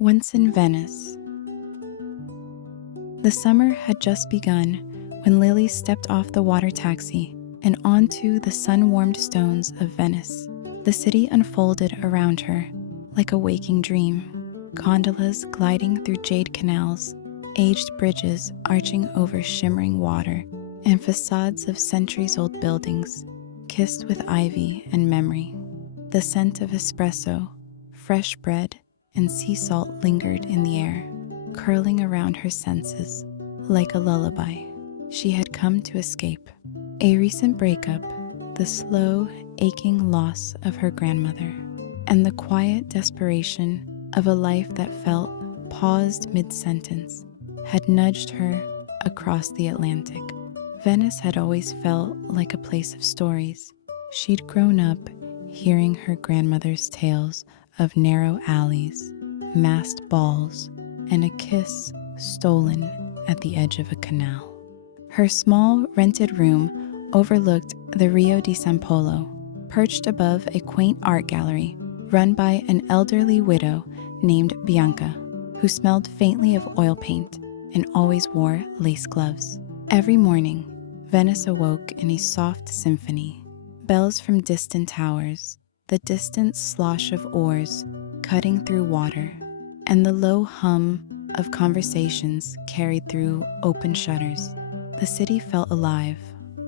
Once in Venice. The summer had just begun when Lily stepped off the water taxi and onto the sun-warmed stones of Venice. The city unfolded around her like a waking dream. Gondolas gliding through jade canals, aged bridges arching over shimmering water, and facades of centuries-old buildings kissed with ivy and memory. The scent of espresso, fresh bread, and sea salt lingered in the air, curling around her senses like a lullaby. She had come to escape. A recent breakup, the slow, aching loss of her grandmother, and the quiet desperation of a life that felt paused mid-sentence had nudged her across the Atlantic. Venice had always felt like a place of stories. She'd grown up hearing her grandmother's tales of narrow alleys, masked balls, and a kiss stolen at the edge of a canal. Her small rented room overlooked the Rio di San Polo, perched above a quaint art gallery run by an elderly widow named Bianca, who smelled faintly of oil paint and always wore lace gloves. Every morning, Venice awoke in a soft symphony. Bells from distant towers, the distant slosh of oars cutting through water, and the low hum of conversations carried through open shutters. The city felt alive,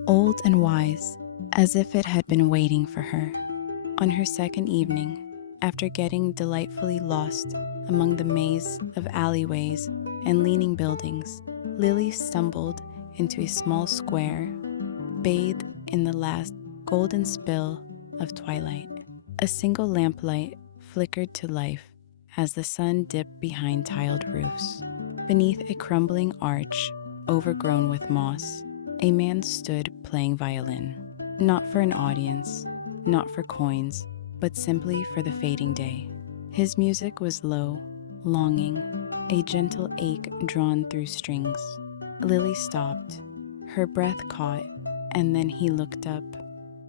old and wise, as if it had been waiting for her. On her second evening, after getting delightfully lost among the maze of alleyways and leaning buildings, Lily stumbled into a small square, bathed in the last golden spill of twilight. A single lamplight flickered to life as the sun dipped behind tiled roofs. Beneath a crumbling arch, overgrown with moss, a man stood playing violin, not for an audience, not for coins, but simply for the fading day. His music was low, longing, a gentle ache drawn through strings. Lily stopped, her breath caught, and then he looked up.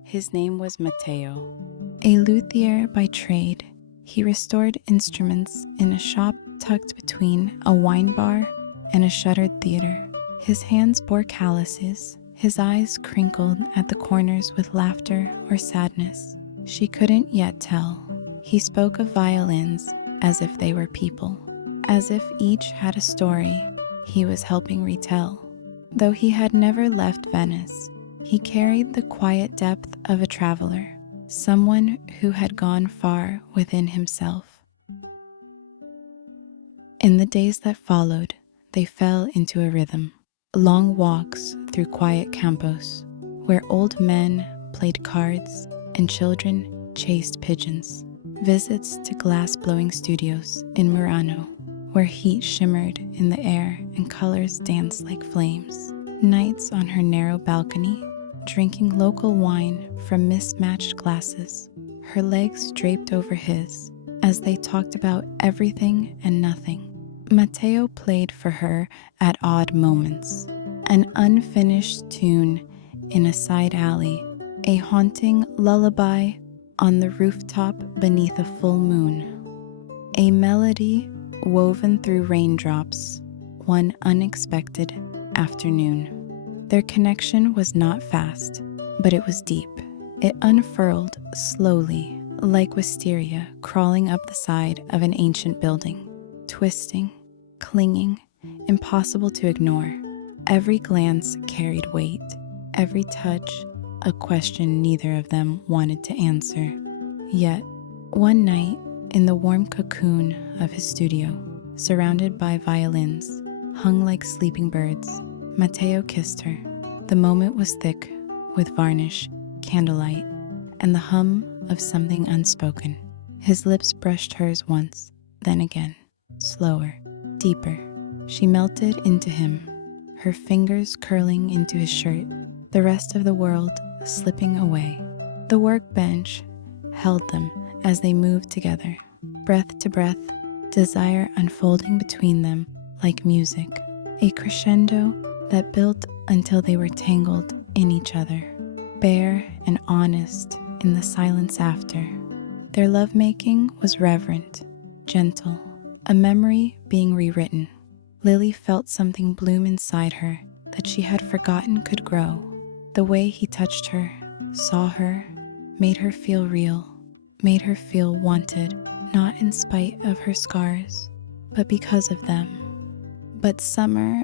His name was Matteo. A luthier by trade, he restored instruments in a shop tucked between a wine bar and a shuttered theater. His hands bore calluses, his eyes crinkled at the corners with laughter or sadness. She couldn't yet tell. He spoke of violins as if they were people, as if each had a story he was helping retell. Though he had never left Venice, he carried the quiet depth of a traveler, someone who had gone far within himself. In the days that followed, they fell into a rhythm. Long walks through quiet campos, where old men played cards and children chased pigeons. Visits to glass-blowing studios in Murano, where heat shimmered in the air and colors danced like flames. Nights on her narrow balcony, drinking local wine from mismatched glasses, her legs draped over his as they talked about everything and nothing. Matteo played for her at odd moments, an unfinished tune in a side alley, a haunting lullaby on the rooftop beneath a full moon, a melody woven through raindrops one unexpected afternoon. Their connection was not fast, but it was deep. It unfurled slowly, like wisteria crawling up the side of an ancient building, twisting, clinging, impossible to ignore. Every glance carried weight, every touch a question neither of them wanted to answer. Yet, one night, in the warm cocoon of his studio, surrounded by violins, hung like sleeping birds, Matteo kissed her. The moment was thick with varnish, candlelight, and the hum of something unspoken. His lips brushed hers once, then again, slower, deeper. She melted into him, her fingers curling into his shirt, the rest of the world slipping away. The workbench held them as they moved together, breath to breath, desire unfolding between them like music, a crescendo that built until they were tangled in each other, bare and honest in the silence after. Their lovemaking was reverent, gentle, a memory being rewritten. Lily felt something bloom inside her that she had forgotten could grow. The way he touched her, saw her, made her feel real, made her feel wanted, not in spite of her scars, but because of them. But summer,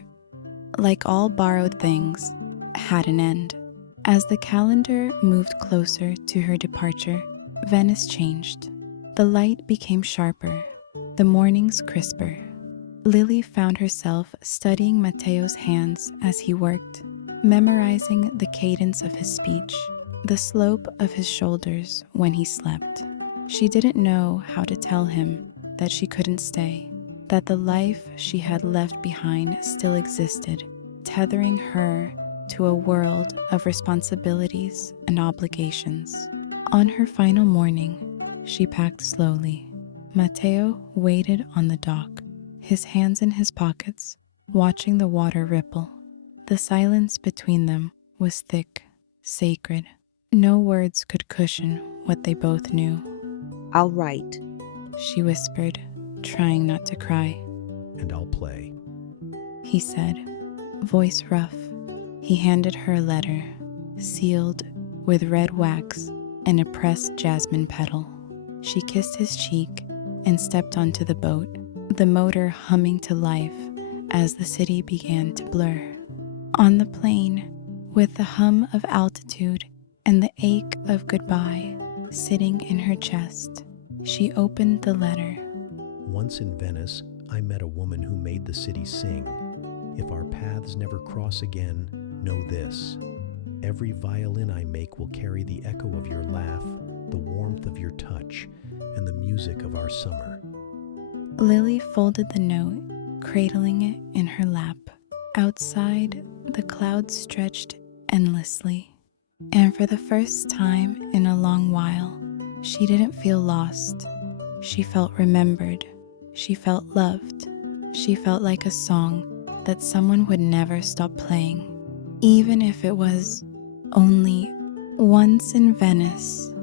like all borrowed things, had an end. As the calendar moved closer to her departure, Venice changed. The light became sharper, the mornings crisper. Lily found herself studying Matteo's hands as he worked, memorizing the cadence of his speech, the slope of his shoulders when he slept. She didn't know how to tell him that she couldn't stay, that the life she had left behind still existed, tethering her to a world of responsibilities and obligations. On her final morning, she packed slowly. Matteo waited on the dock, his hands in his pockets, watching the water ripple. The silence between them was thick, sacred. No words could cushion what they both knew. "I'll write," She whispered, trying not to cry. "And I'll play." He said, voice rough. He handed her a letter, sealed with red wax and a pressed jasmine petal. She kissed his cheek and stepped onto the boat, the motor humming to life as the city began to blur. On the plane, with the hum of altitude and the ache of goodbye sitting in her chest, she opened the letter. "Once in Venice, I met a woman who made the city sing. If our paths never cross again, know this. Every violin I make will carry the echo of your laugh, the warmth of your touch, and the music of our summer." Lily folded the note, cradling it in her lap. Outside, the clouds stretched endlessly, and for the first time in a long while, she didn't feel lost. She felt remembered. She felt loved. She felt like a song that someone would never stop playing, even if it was only once in Venice.